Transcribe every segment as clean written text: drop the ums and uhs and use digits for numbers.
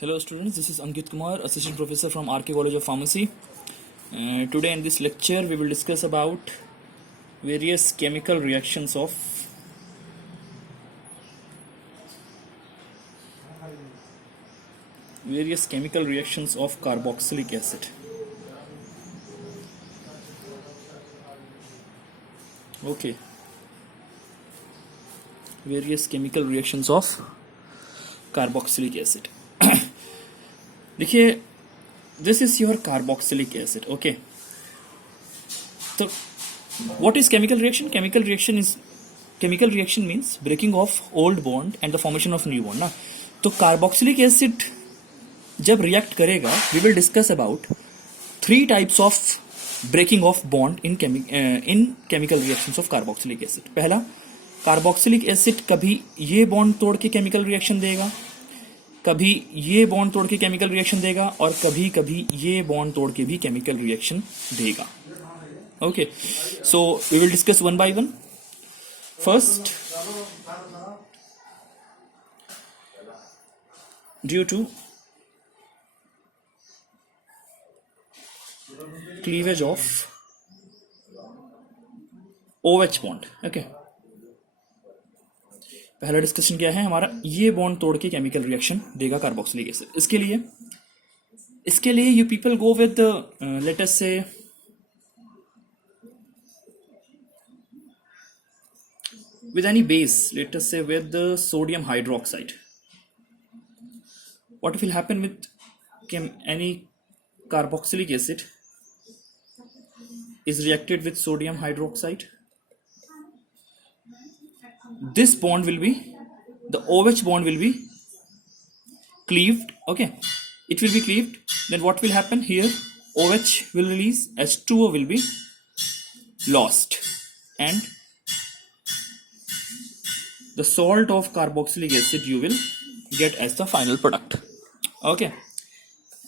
Hello students, this is Ankit Kumar, Assistant Professor from RK College of Pharmacy. Today in this lecture we will discuss about various chemical reactions of carboxylic acid. Okay. Various chemical reactions of carboxylic acid. देखिए, this is your carboxylic acid. Okay. So what is chemical reaction? Chemical reaction means breaking of old bond and the formation of new bond ना. तो carboxylic acid जब react करेगा, we will discuss about 3 types of breaking of bond in chemical reactions of carboxylic acid. पहला, carboxylic acid कभी ये bond तोड़ के chemical reaction देगा, कभी ये बॉन्ड तोड़ के केमिकल रिएक्शन देगा और कभी कभी ये बॉन्ड तोड़ के भी केमिकल रिएक्शन देगा. Okay, so we will discuss one by one. First, due to cleavage of OH bond. Okay, पहला डिस्कशन क्या है हमारा, ये बॉन्ड तोड़ के केमिकल रिएक्शन देगा कार्बोक्सिलिक एसिड. इसके लिए you people go with let us say with any base, let us say with the sodium hydroxide. What will happen with any carboxylic acid is reacted with sodium hydroxide? This bond will be, the OH bond will be cleaved. Okay, it will be cleaved. Then what will happen here? OH will release, H2O will be lost, and the salt of carboxylic acid you will get as the final product. Okay,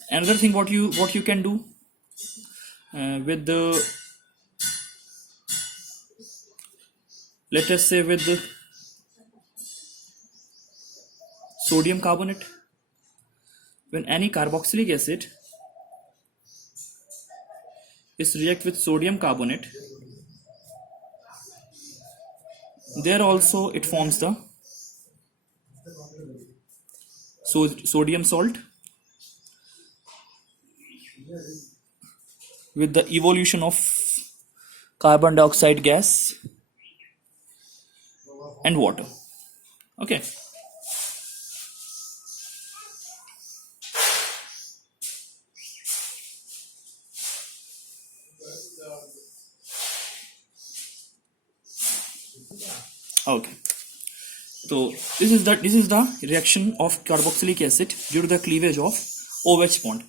another thing what you can do with the, let us say with the sodium carbonate, when any carboxylic acid is react with sodium carbonate, there also it forms the sodium salt with the evolution of carbon dioxide gas and water. Okay, so this is the reaction of carboxylic acid due to the cleavage of OH bond.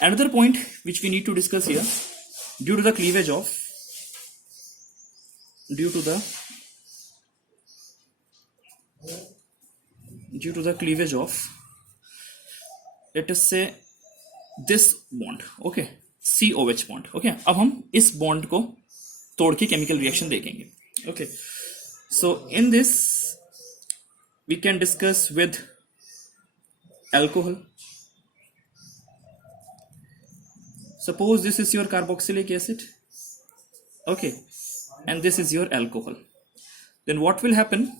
Another point which we need to discuss here, due to the cleavage of let us say this bond, okay, COH bond. Okay, अब हम इस bond को तोड़ के chemical reaction देखेंगे. Okay, so in this we can discuss with alcohol. Suppose this is your carboxylic acid, okay, and this is your alcohol. Then what will happen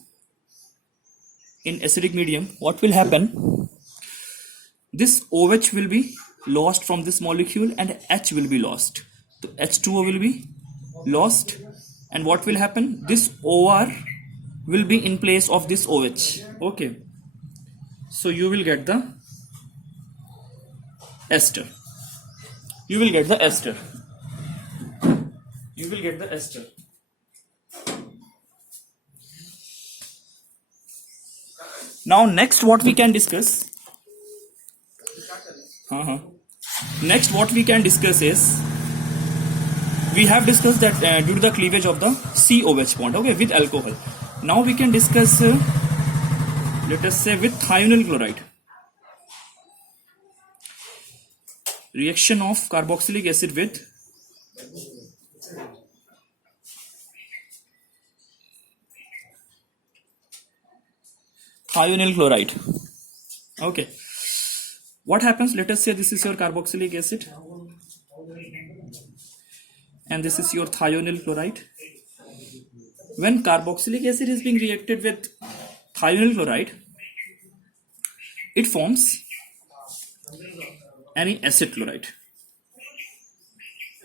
in acidic medium? What will happen? This OH will be lost from this molecule and H will be lost. So H2O will be lost, and what will happen? This OR will be in place of this OH. Okay, so you will get the ester. Now next what we can discuss is, we have discussed that due to the cleavage of the COH bond, okay, with alcohol. Now we can discuss let us say with thionyl chloride. Reaction of carboxylic acid with thionyl chloride. Okay, What happens? Let us say this is your carboxylic acid and this is your thionyl chloride. When carboxylic acid is being reacted with thionyl chloride, it forms any acid chloride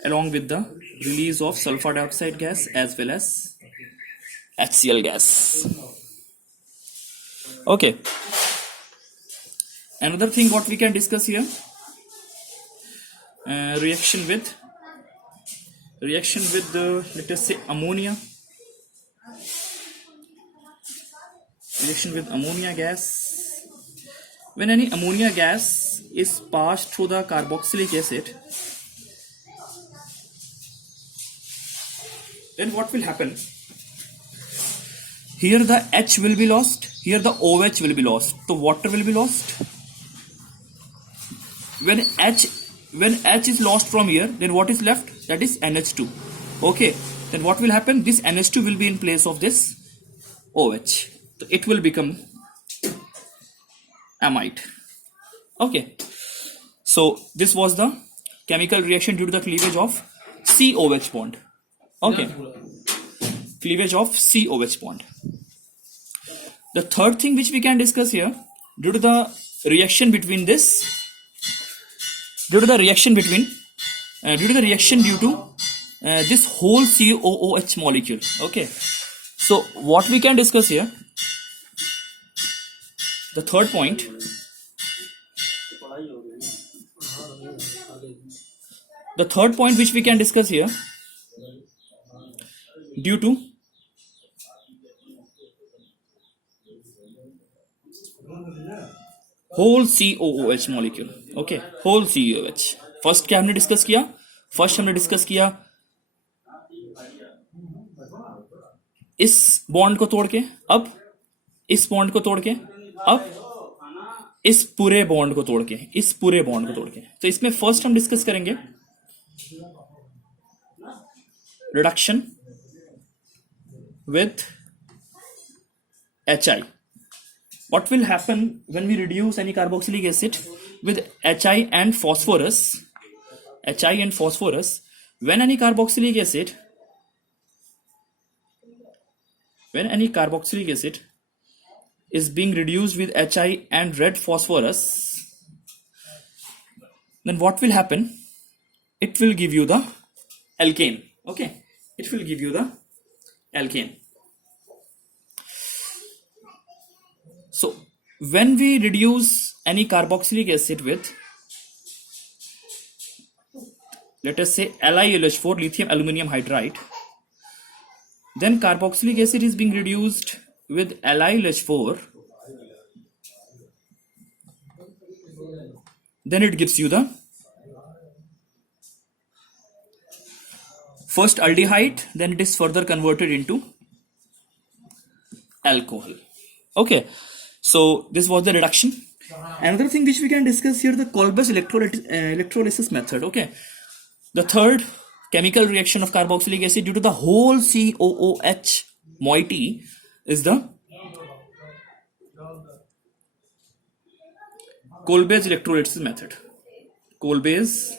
along with the release of sulfur dioxide gas as well as HCl gas. Okay. Another thing what we can discuss here, reaction with let us say ammonia. Reaction with ammonia gas. When any ammonia gas is passed through the carboxylic acid, then what will happen? Here the H will be lost, here the OH will be lost, so water will be lost. When H is lost from here, then what is left? That is NH2. Okay, then what will happen? This NH2 will be in place of this OH. So it will become amide. Okay, so this was the chemical reaction due to the cleavage of COH bond. Okay, cleavage of COH bond. The third thing which we can discuss here, due to the reaction between this, due to the reaction due to this whole COOH molecule. Okay, so what we can discuss here, the third point, which we can discuss here, due to whole COOH molecule. Okay, whole COOH. First क्या हमने discuss किया? First हमने discuss किया इस bond को तोड़ के, अब इस बॉन्ड को तोड़ के, अब इस पूरे बॉन्ड को तोड़ के, इस पूरे बॉन्ड को तोड़ के. तो इसमें फर्स्ट हम डिस्कस करेंगे reduction with HI. What will happen when we reduce any carboxylic acid with HI and phosphorus? HI and phosphorus. When any carboxylic acid is being reduced with HI and red phosphorus, then what will happen? It will give you the alkane. Okay, it will give you the alkane. So when we reduce any carboxylic acid with, let us say LiLH4, lithium aluminum hydride, then carboxylic acid is being reduced with LiLH4, then it gives you the first aldehyde, then it is further converted into alcohol. Okay, so this was the reduction. Another thing which we can discuss here, the Kolbe's electrolysis method. Okay, the third chemical reaction of carboxylic acid due to the whole COOH moiety is the Kolbe's electrolysis method. Kolbe's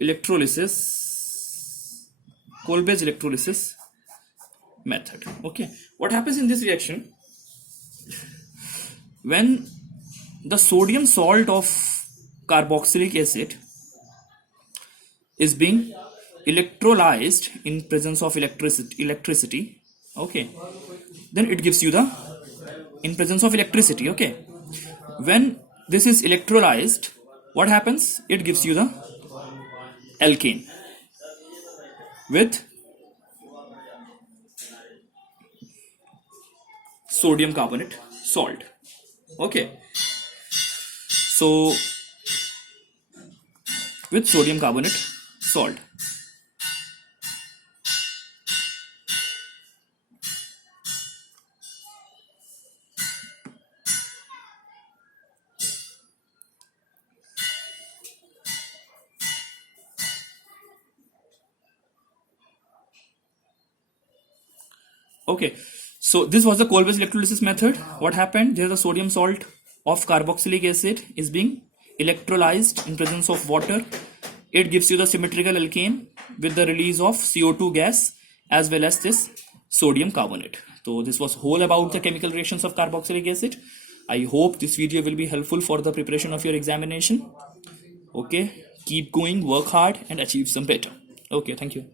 electrolysis method. Okay, what happens in this reaction? When the sodium salt of carboxylic acid is being electrolyzed in presence of electricity, okay, then it gives you the, in presence of electricity, okay, when this is electrolyzed, what happens? It gives you the alkane with sodium carbonate salt. Okay, so with sodium carbonate salt. Okay, So this was the coal-based electrolysis method. What happened? There the sodium salt of carboxylic acid is being electrolyzed in presence of water. It gives you the symmetrical alkane with the release of CO2 gas as well as this sodium carbonate. So this was whole about the chemical reactions of carboxylic acid. I hope this video will be helpful for the preparation of your examination. Okay, keep going, work hard and achieve some better. Okay, thank you.